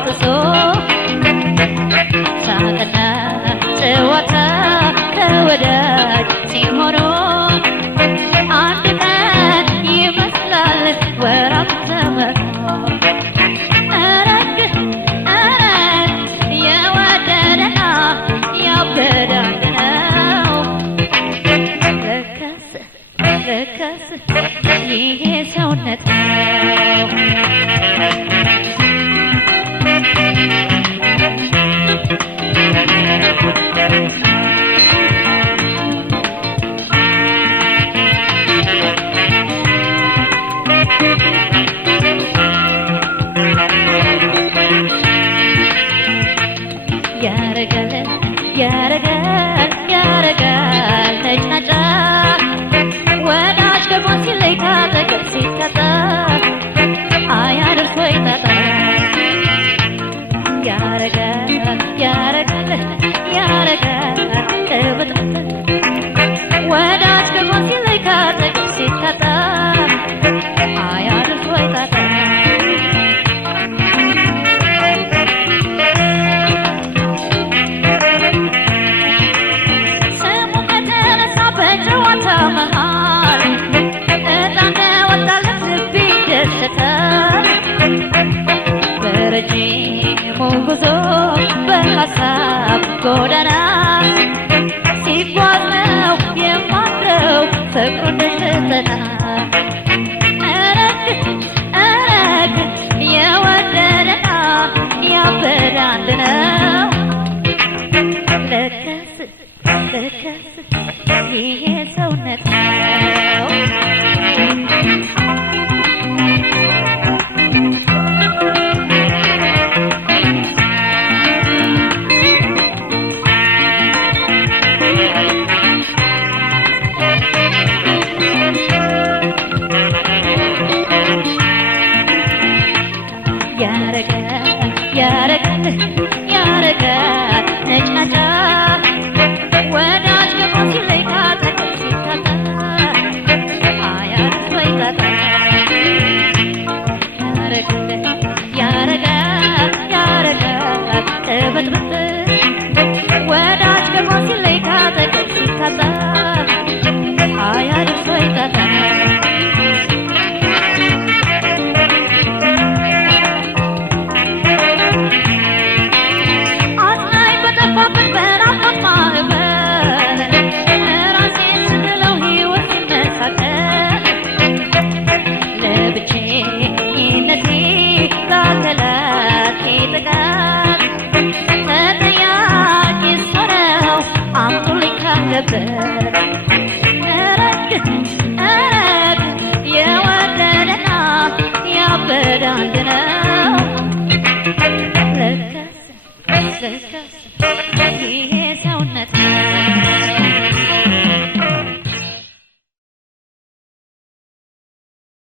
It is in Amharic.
በጥሶ ሳቅና ጨዋታ ከወዳጅ ሲሆኑ አንድ ቀን ይመስላል ወራት ተመክሮ እረግ የወደደና ያበደ አንድ ነው ለካስ ይሄ ሰውነት ነው ያረጋል ነጭናጫ ወዳጅ ደግሞ ሲለይ ካጠገብ ሲታጣ አያደርስ ወይ ጣጣ ያረጋል ጥብጥብ ወዳጅ ደግሞ ሲለይ ካጠገብ ሲታጣ አያደርስ ወይ ጣጣ በረጅሙ ጉዞ በሀሳብ ጎዳና ሲጓዝ ነው የማድረው ፍቅሩ እንደሸተታ እረግ የወደደና ያበደ አንድ ነው ለካስ ይሄ ሰውነት ነው ያረጋል ነጭናጫ ወዳጅ ደግሞ ሲለይ ካጠገብ ሲታጣ አያደርስ ወይ ጣጣ ያረጋል ጥብጥብ ወዳጅ ደግሞ ሲለይ ካጠገብ ሲታጣ አያደርስ ወይ ጣጣ እረግ የወደደና ያበደ አንድ ነው ለካስ